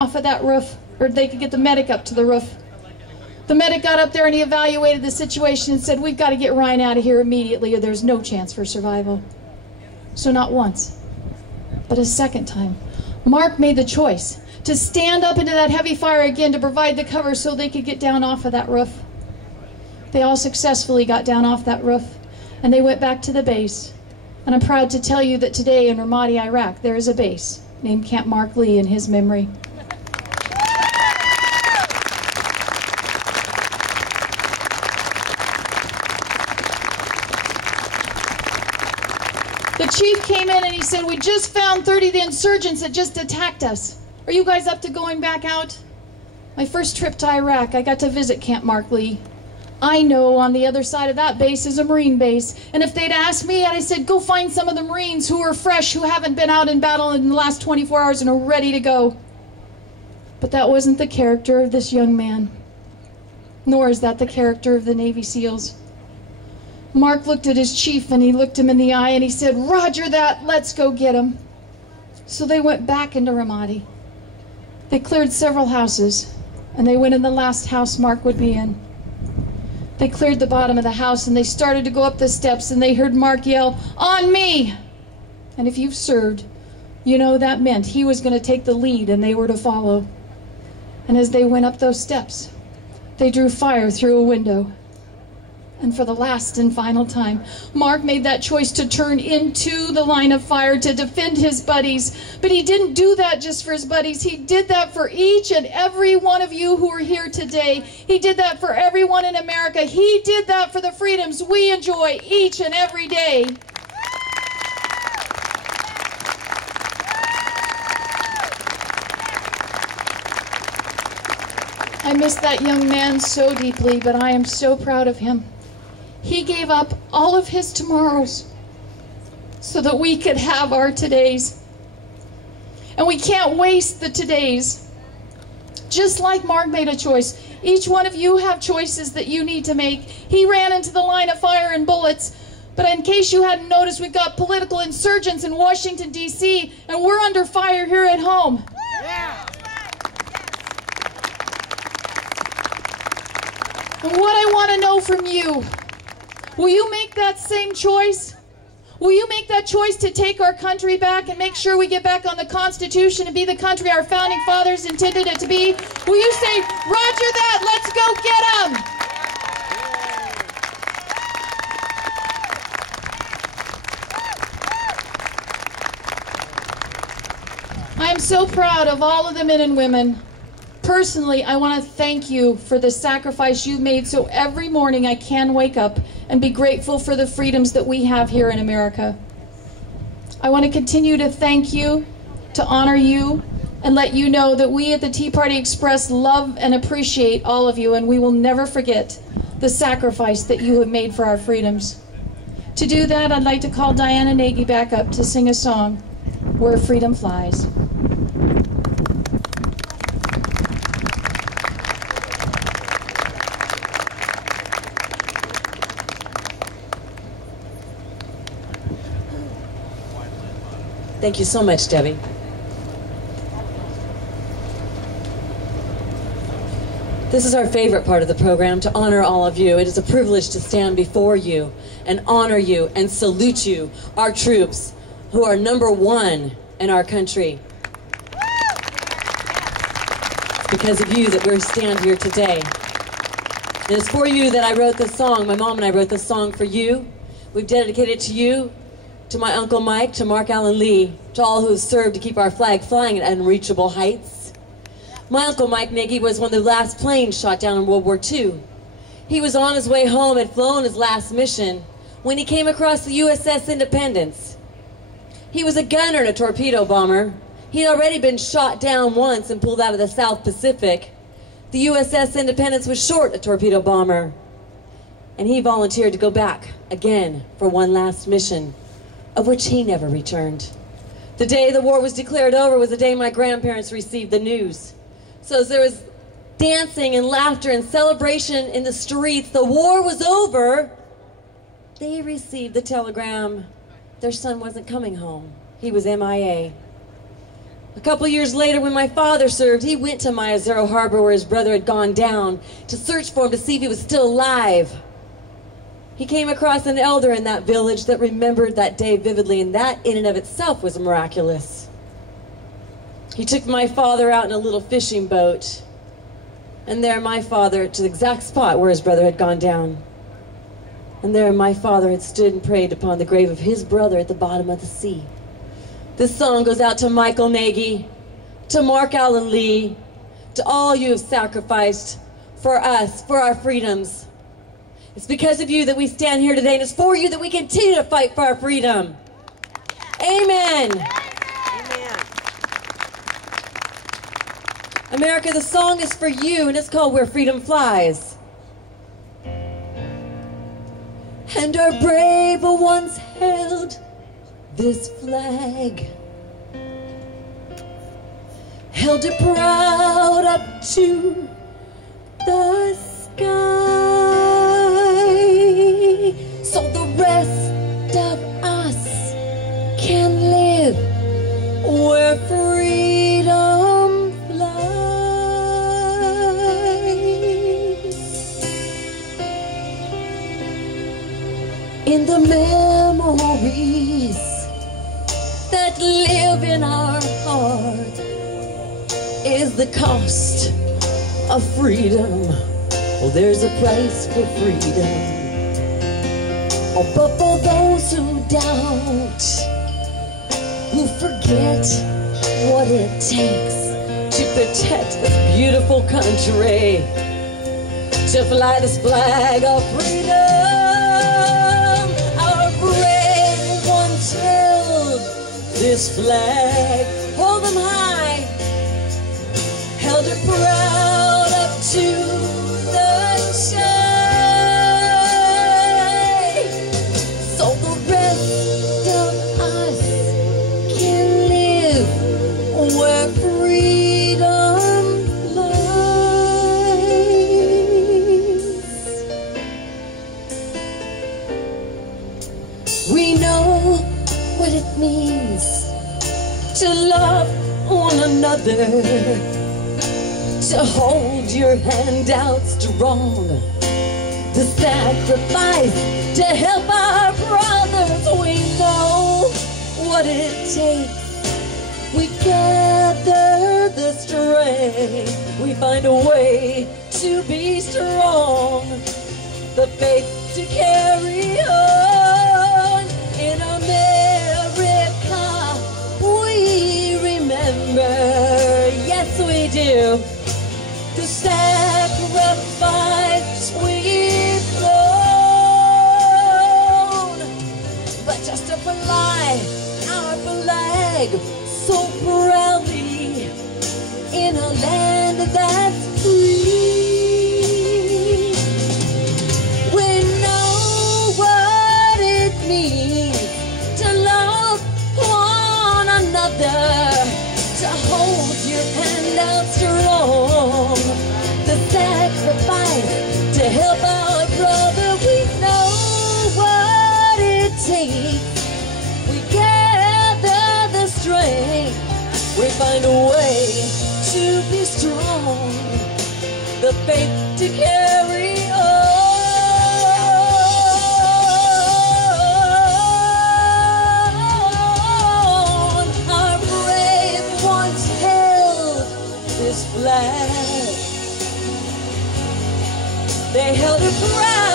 off of that roof, or they could get the medic up to the roof. The medic got up there and he evaluated the situation and said, "We've got to get Ryan out of here immediately or there's no chance for survival." So not once, but a second time, Mark made the choice to stand up into that heavy fire again to provide the cover so they could get down off of that roof. They all successfully got down off that roof and they went back to the base. And I'm proud to tell you that today in Ramadi, Iraq, there is a base named Camp Mark Lee in his memory. The chief came in and he said, "We just found 30 of the insurgents that just attacked us. Are you guys up to going back out?" My first trip to Iraq, I got to visit Camp Mark Lee. I know on the other side of that base is a Marine base. And if they'd asked me, I said, "Go find some of the Marines who are fresh, who haven't been out in battle in the last 24 hours and are ready to go." But that wasn't the character of this young man. Nor is that the character of the Navy SEALs. Mark looked at his chief and he looked him in the eye and he said, "Roger that, let's go get him." So they went back into Ramadi. They cleared several houses and they went in the last house Mark would be in. They cleared the bottom of the house and they started to go up the steps and they heard Mark yell, "On me!" And if you've served, you know that meant he was going to take the lead and they were to follow. And as they went up those steps, they drew fire through a window. And for the last and final time, Mark made that choice to turn into the line of fire to defend his buddies. But he didn't do that just for his buddies. He did that for each and every one of you who are here today. He did that for everyone in America. He did that for the freedoms we enjoy each and every day. I miss that young man so deeply, but I am so proud of him. He gave up all of his tomorrows so that we could have our todays. And we can't waste the todays. Just like Mark made a choice, each one of you have choices that you need to make. He ran into the line of fire and bullets, but in case you hadn't noticed, we've got political insurgents in Washington, D.C., and we're under fire here at home. And what I want to know from you, will you make that same choice? Will you make that choice to take our country back and make sure we get back on the Constitution and be the country our founding fathers intended it to be? Will you say, "Roger that, let's go get them"? I am so proud of all of the men and women. Personally, I want to thank you for the sacrifice you've made so every morning I can wake up and be grateful for the freedoms that we have here in America. I want to continue to thank you, to honor you, and let you know that we at the Tea Party Express love and appreciate all of you, and we will never forget the sacrifice that you have made for our freedoms. To do that, I'd like to call Diana Nagy back up to sing a song, "Where Freedom Flies." Thank you so much, Debbie. This is our favorite part of the program, to honor all of you. It is a privilege to stand before you and honor you and salute you, our troops, who are #1 in our country. It's because of you that we stand here today. And it's for you that I wrote this song. My mom and I wrote this song for you. We've dedicated it to you, to my Uncle Mike, to Mark Allen Lee, to all who have served to keep our flag flying at unreachable heights. My Uncle Mike Nagy was one of the last planes shot down in World War II. He was on his way home, had flown his last mission, when he came across the USS Independence. He was a gunner and a torpedo bomber. He'd already been shot down once and pulled out of the South Pacific. The USS Independence was short a torpedo bomber, and he volunteered to go back again for one last mission, of which he never returned. The day the war was declared over was the day my grandparents received the news. So as there was dancing and laughter and celebration in the streets, the war was over, they received the telegram their son wasn't coming home. He was MIA. A couple years later, when my father served, he went to Mayazero Harbor where his brother had gone down to search for him to see if he was still alive. He came across an elder in that village that remembered that day vividly, and that in and of itself was miraculous. He took my father out in a little fishing boat, and there my father, to the exact spot where his brother had gone down. And there my father had stood and prayed upon the grave of his brother at the bottom of the sea. This song goes out to Michael Nagy, to Mark Allen Lee, to all you have sacrificed for us, for our freedoms. It's because of you that we stand here today, and it's for you that we continue to fight for our freedom. Amen. Amen. America, the song is for you, and it's called Where Freedom Flies. And our brave ones held this flag, held it proud up to the sky, so the rest of us can live where freedom flies. In the memories that live in our heart is the cost of freedom. Well, there's a price for freedom. Oh, but for those who doubt, who forget what it takes to protect this beautiful country, to fly this flag of freedom, our brave ones held this flag, hold them high, held it proud up to the sky, so the rest of us can live where freedom lies. We know what it means to love one another, to hold your hand out strong, to sacrifice, to help our brothers. We know what it takes. We gather the strength, we find a way to be strong, the faith to carry on. In America we remember, yes we do, the sacrifice we've flown, but just to fly our flag so proudly in a land that's free. We know what it means to love one another, to hold your hand out strong, the sacrifice to help our brother. We know what it takes. We gather the strength, we find a way to be strong, the faith to carry on. Our brave ones held this flag, they held it proud